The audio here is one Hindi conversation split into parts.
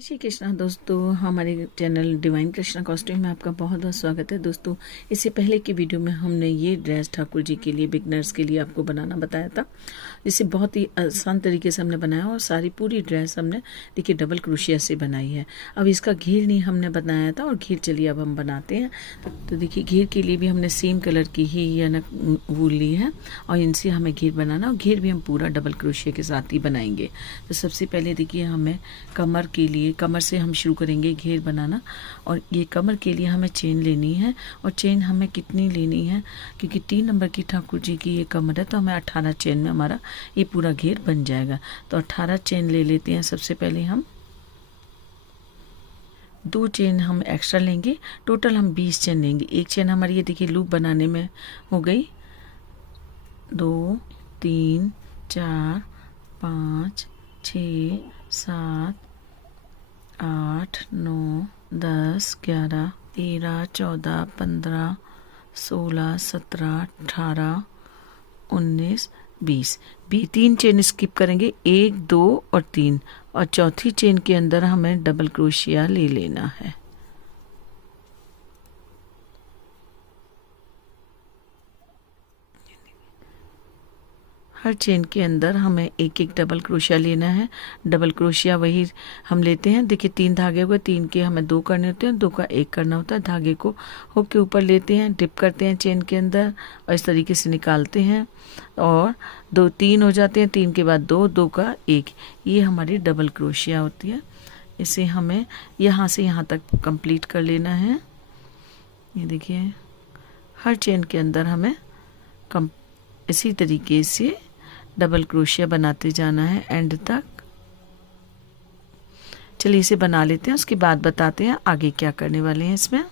जय श्री कृष्णा दोस्तों, हमारे चैनल डिवाइन कृष्णा कॉस्ट्यूम में आपका बहुत बहुत स्वागत है। दोस्तों, इससे पहले की वीडियो में हमने ये ड्रेस ठाकुर जी के लिए, बिगनर्स के लिए आपको बनाना बताया था, जिसे बहुत ही आसान तरीके से हमने बनाया और सारी पूरी ड्रेस हमने देखिए डबल क्रोशिया से बनाई है। अब इसका घेर नहीं हमने बनाया था और घेर चलिए अब हम बनाते हैं। तो देखिए घेर के लिए भी हमने सेम कलर की ही या ना वूल ली है और इनसे हमें घेर बनाना, और घेर भी हम पूरा डबल क्रोशिया के साथ ही बनाएंगे। तो सबसे पहले देखिए हमें कमर के लिए, कमर से हम शुरू करेंगे घेर बनाना। और ये कमर के लिए हमें चेन लेनी है, और चेन हमें कितनी लेनी है, क्योंकि 3 नंबर की ठाकुर जी की ये कमर है, तो हमें 18 चेन में हमारा ये पूरा घेर बन जाएगा। तो 18 चेन ले लेते हैं। सबसे पहले हम 2 चेन हम एक्स्ट्रा लेंगे, टोटल हम 20 चेन लेंगे। एक चेन हमारी ये देखिए लूप बनाने में हो गई 2 3 4 5 6 7 8 9 10 11 13 14 15 16 17 18 19 20। 3 चेन स्किप करेंगे, 1 2 और 3, और चौथी चेन के अंदर हमें डबल क्रोशिया ले लेना है। हर चेन के अंदर हमें एक एक डबल क्रोशिया लेना है। डबल क्रोशिया वही हम लेते हैं, देखिए 3 धागे हुए, 3 के हमें 2 करने होते हैं, 2 का 1 करना होता है। धागे को हुक के ऊपर लेते हैं, डिप करते हैं चेन के अंदर और इस तरीके से निकालते हैं, और 2 3 हो जाते हैं। 3 के बाद 2, 2 का 1, ये हमारी डबल क्रोशिया होती है। इसे हमें यहाँ से यहाँ तक कंप्लीट कर लेना है। ये देखिए हर चेन के अंदर हमें इसी तरीके से डबल क्रोशिया बनाते जाना है एंड तक। चलिए इसे बना लेते हैं, उसके बाद बताते हैं आगे क्या करने वाले हैं इसमें।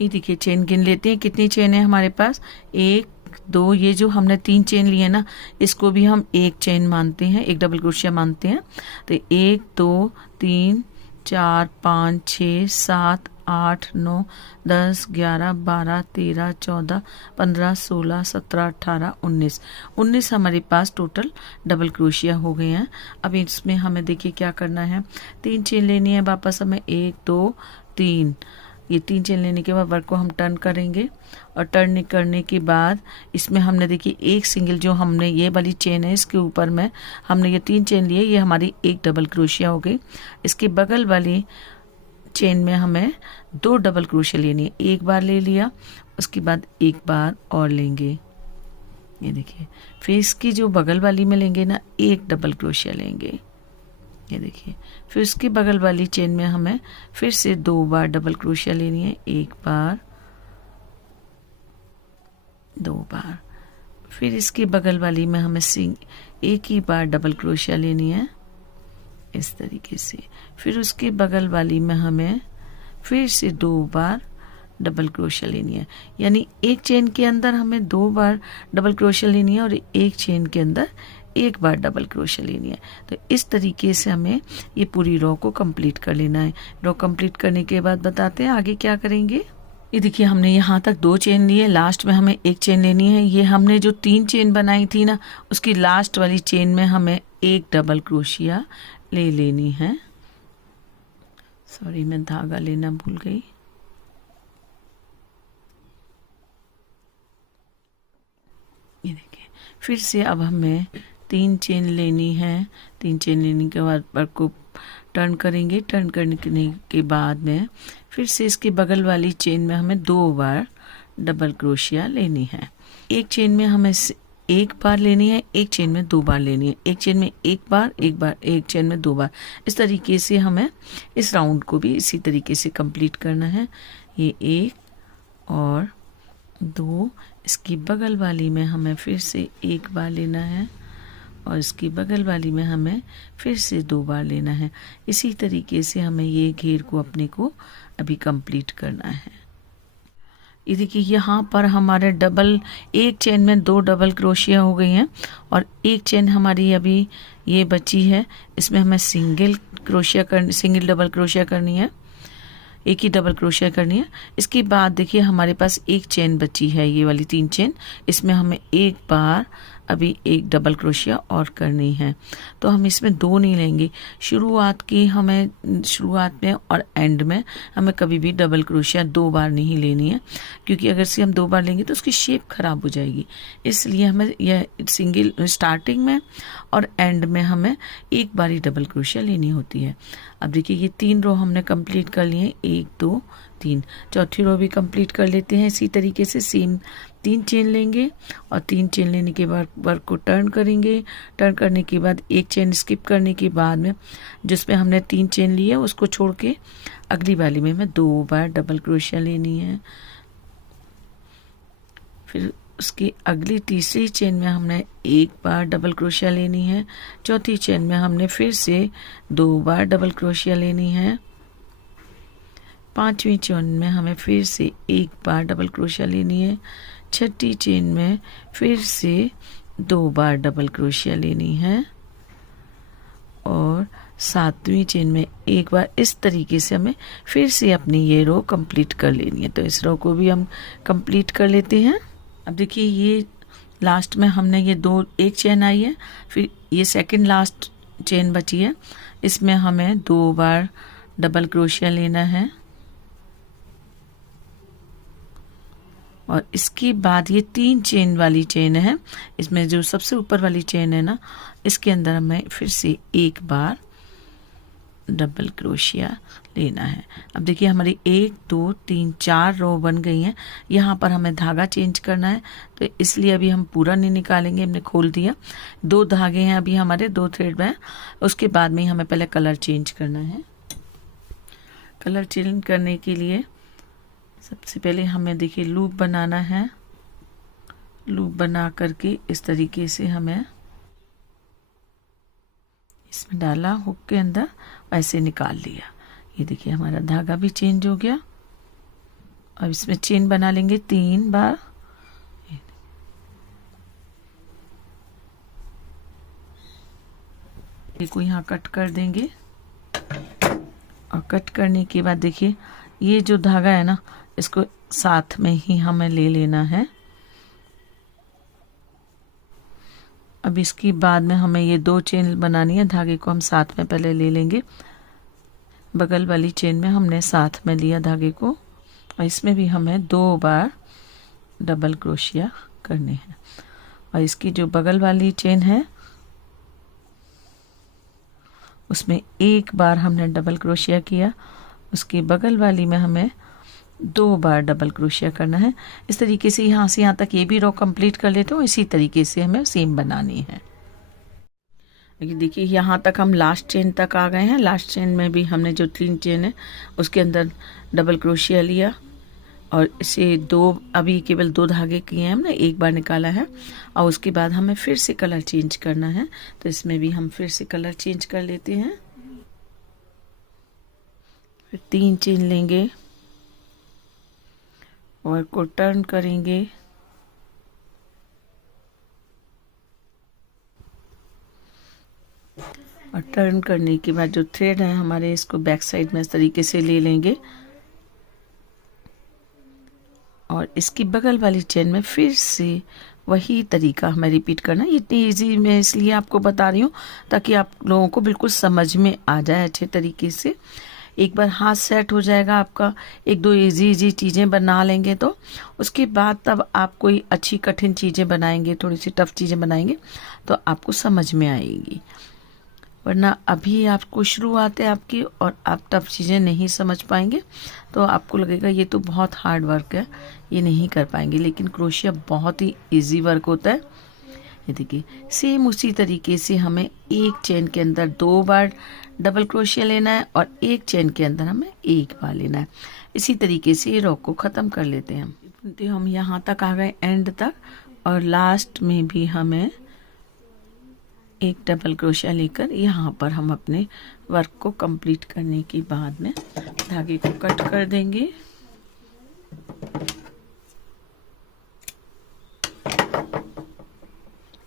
ये देखिए चेन गिन लेते हैं, कितनी चेन है हमारे पास, 1 2, ये जो हमने 3 चेन लिए ना, इसको भी हम एक चेन मानते हैं, एक डबल क्रोशिया मानते हैं। तो 1 2 3 4 5 6 7 8 9 10 11 12 13 14 15 16 17 18 19 हमारे पास टोटल डबल क्रोशिया हो गए हैं। अब इसमें हमें देखिए क्या करना है, 3 चेन लेनी है वापस हमें, 1 2 3। ये 3 चेन लेने के बाद वर्क को हम टर्न करेंगे, और टर्न करने के बाद इसमें हमने देखिए एक सिंगल, जो हमने ये वाली चेन है इसके ऊपर में हमने ये 3 चेन लिए, ये हमारी एक डबल क्रोशिया हो गई। इसके बगल वाली चेन में हमें 2 डबल क्रोशिया लेनी है, एक बार ले लिया, उसके बाद एक बार और लेंगे। ये देखिए फिर इसकी जो बगल वाली में लेंगे ना, एक डबल क्रोशिया लेंगे। ये देखिए फिर उसकी बगल वाली चेन में हमें फिर से 2 बार डबल क्रोशिया लेनी है, एक बार 2 बार। फिर इसकी बगल वाली में हमें एक ही बार डबल क्रोशिया लेनी है इस तरीके से। फिर उसके बगल वाली में हमें फिर से 2 बार डबल क्रोशिया लेनी है, यानी एक चेन के अंदर हमें 2 बार डबल क्रोशिया लेनी है और एक चेन के अंदर एक बार डबल क्रोशिया लेनी है। तो इस तरीके से हमें ये पूरी रो को कंप्लीट कर लेना है। रो कंप्लीट करने के बाद बताते हैं आगे क्या करेंगे। ये देखिए हमने यहाँ तक 2 चेन लिए, लास्ट में हमें एक चेन लेनी है। ये हमने जो 3 चेन बनाई थी ना, उसकी लास्ट वाली चेन में हमें एक डबल क्रोशिया ले लेनी है। सॉरी मैं धागा लेना भूल गई। ये देखिए फिर से अब हमें 3 चेन लेनी है। 3 चेन लेने के बाद वर्क को टर्न करेंगे, टर्न करने के बाद में फिर से इसके बगल वाली चेन में हमें 2 बार डबल क्रोशिया लेनी है। एक चेन में हमें एक बार लेनी है, एक चेन में 2 बार लेनी है, एक चेन में एक बार, एक चेन में 2 बार। इस तरीके से हमें इस राउंड को भी इसी तरीके से कंप्लीट करना है। ये 1 और 2, इसकी बगल वाली में हमें फिर से एक बार लेना है, और इसकी बगल वाली में हमें फिर से 2 बार लेना है। इसी तरीके से हमें ये घेर को अपने को अभी कंप्लीट करना है। ये देखिए यहाँ पर हमारे एक चेन में 2 डबल क्रोशिया हो गई हैं, और एक चेन हमारी अभी ये बची है, इसमें हमें सिंगल डबल क्रोशिया करनी है, एक ही डबल क्रोशिया करनी है। इसके बाद देखिए हमारे पास एक चेन बची है, ये वाली 3 चेन, इसमें हमें एक बार अभी एक डबल क्रोशिया और करनी है। तो हम इसमें 2 नहीं लेंगे, शुरुआत में और एंड में हमें कभी भी डबल क्रोशिया 2 बार नहीं लेनी है, क्योंकि अगर से हम 2 बार लेंगे तो उसकी शेप खराब हो जाएगी। इसलिए हमें यह सिंगल स्टार्टिंग में और एंड में हमें एक बार ही डबल क्रोशिया लेनी होती है। अब देखिए ये 3 रो हमने कंप्लीट कर लिए, 1 2 3। चौथी रो भी कंप्लीट कर लेते हैं इसी तरीके से। सेम 3 चेन लेंगे और 3 चेन लेने के बाद वर्क को टर्न करेंगे। टर्न करने के बाद एक चेन स्किप करने के बाद में जिसमें हमने 3 चेन ली है उसको छोड़ के अगली वाली में हमें 2 बार डबल क्रोशिया लेनी है। फिर उसकी अगली तीसरी चेन में हमने 1 बार डबल क्रोशिया लेनी है। चौथी चेन में हमने फिर से 2 बार डबल क्रोशिया लेनी है। पांचवी चेन में हमें फिर से 1 बार डबल क्रोशिया लेनी है। छठी चेन में फिर से 2 बार डबल क्रोशिया लेनी है और 7वीं चेन में 1 बार। इस तरीके से हमें फिर से अपनी ये रो कंप्लीट कर लेनी है। तो इस रो को भी हम कंप्लीट कर लेते हैं। अब देखिए ये लास्ट में हमने ये 1 चेन आई है, फिर ये सेकंड लास्ट चेन बची है, इसमें हमें 2 बार डबल क्रोशिया लेना है और इसके बाद ये 3 चेन वाली चेन है, इसमें जो सबसे ऊपर वाली चेन है ना, इसके अंदर हमें फिर से 1 बार डबल क्रोशिया लेना है। अब देखिए हमारी 1 2 3 4 रो बन गई हैं। यहाँ पर हमें धागा चेंज करना है, तो इसलिए अभी हम पूरा नहीं निकालेंगे, हमने खोल दिया। 2 धागे हैं अभी हमारे, 2 थ्रेड में। उसके बाद में हमें पहले कलर चेंज करना है। कलर चेंज करने के लिए सबसे पहले हमें देखिए लूप बनाना है। लूप बना करके इस तरीके से हमें इसमें डाला हुक के अंदर, ऐसे निकाल लिया। ये देखिए हमारा धागा भी चेंज हो गया। अब इसमें चेन बना लेंगे 3 बार। इसको यहाँ कट कर देंगे और कट करने के बाद देखिए ये जो धागा है ना, इसको साथ में ही हमें ले लेना है। अब इसके बाद में हमें ये 2 चेन बनानी है। धागे को हम साथ में पहले ले लेंगे। बगल वाली चेन में हमने साथ में लिया धागे को और इसमें भी हमें 2 बार डबल क्रोशिया करने हैं। और इसकी जो बगल वाली चेन है उसमें 1 बार हमने डबल क्रोशिया किया, उसकी बगल वाली में हमें 2 बार डबल क्रोशिया करना है। इस तरीके से यहाँ से यहाँ तक ये भी रो कंप्लीट कर लेते हो। इसी तरीके से हमें सेम बनानी है। देखिए यहाँ तक हम लास्ट चेन तक आ गए हैं। लास्ट चेन में भी हमने जो 3 चेन है उसके अंदर डबल क्रोशिया लिया और इसे 2 अभी केवल 2 धागे किए हैं हमने, 1 बार निकाला है। और उसके बाद हमें फिर से कलर चेंज करना है, तो इसमें भी हम फिर से कलर चेंज कर लेते हैं। फिर 3 चेन लेंगे और को टर्न करेंगे और टर्न करने के बाद जो थ्रेड है हमारे, इसको बैक साइड में इस तरीके से ले लेंगे और इसकी बगल वाली चेन में फिर से वही तरीका हमें रिपीट करना है। इतनी इजी मैं इसलिए आपको बता रही हूँ ताकि आप लोगों को बिल्कुल समझ में आ जाए अच्छे तरीके से। एक बार हाथ सेट हो जाएगा आपका, 1-2 इजी चीज़ें बना लेंगे तो उसके बाद तब आप कोई अच्छी कठिन चीज़ें बनाएंगे, थोड़ी सी टफ चीज़ें बनाएंगे तो आपको समझ में आएगी। वरना अभी आपको शुरुआत है आपकी और आप टफ चीज़ें नहीं समझ पाएंगे तो आपको लगेगा ये तो बहुत हार्ड वर्क है, ये नहीं कर पाएंगे। लेकिन क्रोशिया बहुत ही इजी वर्क होता है। ये देखिए सेम उसी तरीके से हमें 1 चेन के अंदर 2 बार डबल क्रोशिया लेना है और 1 चेन के अंदर हमें 1 बार लेना है। इसी तरीके से ये रो को ख़त्म कर लेते हैं हम यहाँ तक आ गए एंड तक और लास्ट में भी हमें 1 डबल क्रोशिया लेकर यहाँ पर हम अपने वर्क को कंप्लीट करने के बाद में धागे को कट कर देंगे।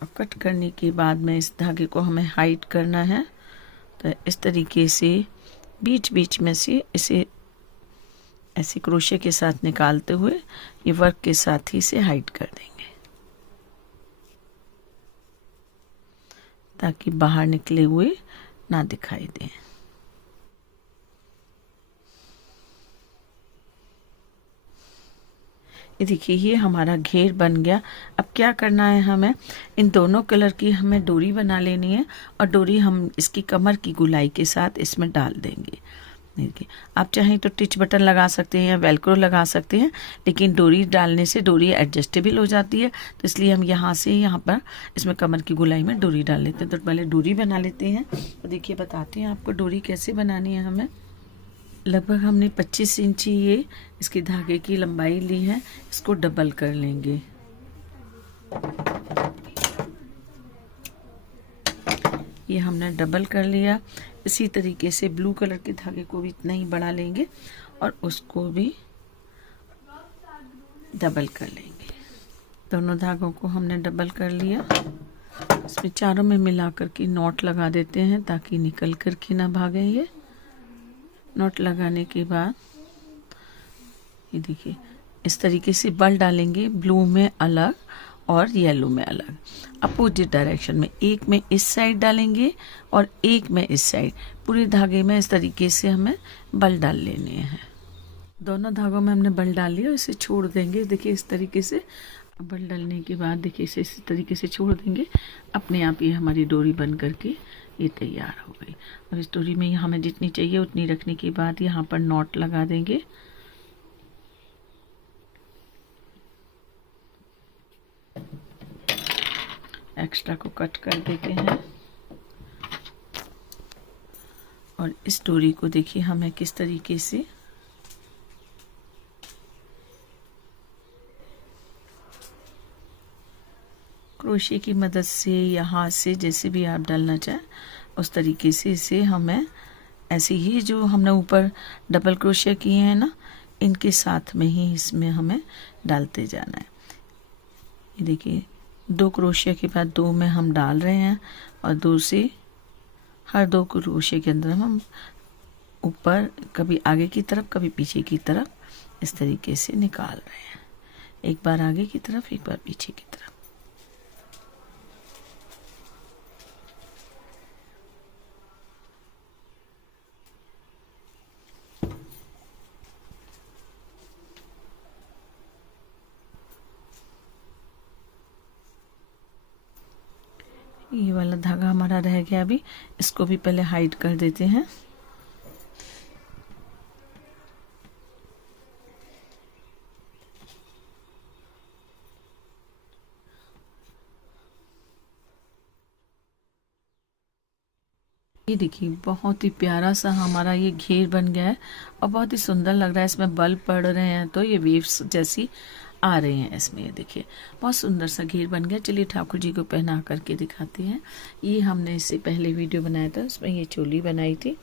और कट करने के बाद में इस धागे को हमें हाइड करना है, तो इस तरीके से बीच बीच में से इसे ऐसे क्रोशिया के साथ निकालते हुए ये वर्क के साथ ही इसे हाइड कर देंगे। ताकि बाहर निकले हुए ना दिखाई दें। ये देखिए ये हमारा घेर बन गया। अब क्या करना है, हमें इन दोनों कलर की हमें डोरी बना लेनी है और डोरी हम इसकी कमर की गुलाई के साथ इसमें डाल देंगे। देखिए आप चाहें तो टिच बटन लगा सकते हैं या वेलक्रो लगा सकते हैं, लेकिन डोरी डालने से डोरी एडजस्टेबल हो जाती है, तो इसलिए हम यहाँ से यहाँ पर इसमें कमर की गुलाई में डोरी डाल लेते हैं। तो पहले डोरी बना लेते हैं। तो देखिए बताते हैं आपको डोरी कैसे बनानी है। हमें लगभग हमने 25 इंची ये इसकी धागे की लंबाई ली है, इसको डबल कर लेंगे। ये हमने डबल कर लिया। इसी तरीके से ब्लू कलर के धागे को भी इतना ही बढ़ा लेंगे और उसको भी डबल कर लेंगे। दोनों धागों को हमने डबल कर लिया। इसमें चारों में मिलाकर के नॉट लगा देते हैं ताकि निकल कर के ना भागे। ये नॉट लगाने के बाद ये देखिए इस तरीके से बल डालेंगे, ब्लू में अलग और येलो में अलग, अपोजिट डायरेक्शन में। एक में इस साइड डालेंगे और एक में इस साइड। पूरे धागे में इस तरीके से हमें बल डाल लेने हैं। दोनों धागों में हमने बल डाल लिया, इसे छोड़ देंगे। देखिए इस तरीके से बल डालने के बाद देखिए इसे इस तरीके से छोड़ देंगे। अपने आप ये हमारी डोरी बन करके ये तैयार हो गई। और इस डोरी में हमें जितनी चाहिए उतनी रखने के बाद यहाँ पर नॉट लगा देंगे। एक्स्ट्रा को कट कर देते हैं और इस डोरी को देखिए हमें किस तरीके से क्रोशे की मदद से या हाथ से, जैसे भी आप डालना चाहें उस तरीके से इसे हमें ऐसे ही जो हमने ऊपर डबल क्रोशे किए हैं ना, इनके साथ में ही इसमें हमें डालते जाना है। ये देखिए 2 क्रोशे के बाद 2 में हम डाल रहे हैं और 2 से हर 2 क्रोशे के अंदर हम ऊपर कभी आगे की तरफ कभी पीछे की तरफ इस तरीके से निकाल रहे हैं। एक बार आगे की तरफ एक बार पीछे की तरफ। ये वाला धागा हमारा रह गया, अभी इसको भी पहले हाइड कर देते हैं। ये देखिए बहुत ही प्यारा सा हमारा ये घेर बन गया है और बहुत ही सुंदर लग रहा है। इसमें बल्ब पड़ रहे हैं तो ये वेव्स जैसी आ रहे हैं इसमें। ये देखिए बहुत सुंदर सा घेर बन गया। चलिए ठाकुर जी को पहना करके दिखाते हैं। ये हमने इससे पहले वीडियो बनाया था, उसमें ये चोली बनाई थी।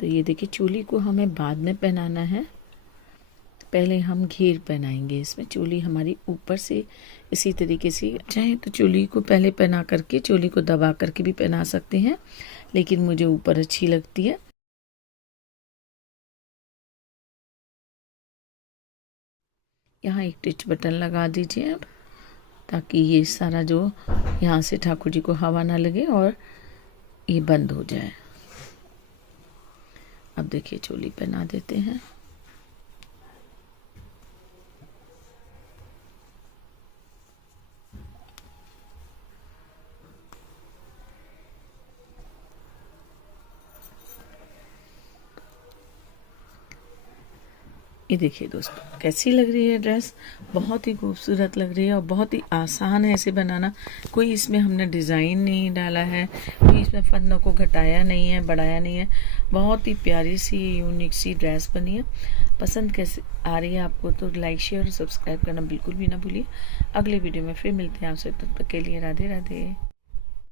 तो ये देखिए चोली को हमें बाद में पहनाना है, पहले हम घेर पहनाएंगे इसमें। चोली हमारी ऊपर से इसी तरीके से, चाहे तो चोली को पहले पहना करके चोली को दबा करके भी पहना सकते हैं, लेकिन मुझे ऊपर अच्छी लगती है। यहाँ एक टिच बटन लगा दीजिए अब, ताकि ये सारा जो यहाँ से ठाकुर जी को हवा ना लगे और ये बंद हो जाए। अब देखिए चोली पहना देते हैं। ये देखिए दोस्तों कैसी लग रही है ड्रेस, बहुत ही खूबसूरत लग रही है और बहुत ही आसान है इसे बनाना। कोई इसमें हमने डिज़ाइन नहीं डाला है, कोई इसमें फंदों को घटाया नहीं है, बढ़ाया नहीं है। बहुत ही प्यारी सी यूनिक सी ड्रेस बनी है। पसंद कैसे आ रही है आपको तो लाइक शेयर और सब्सक्राइब करना बिल्कुल भी ना भूलिए। अगले वीडियो में फिर मिलते हैं आपसे, तब तक के लिए राधे राधे।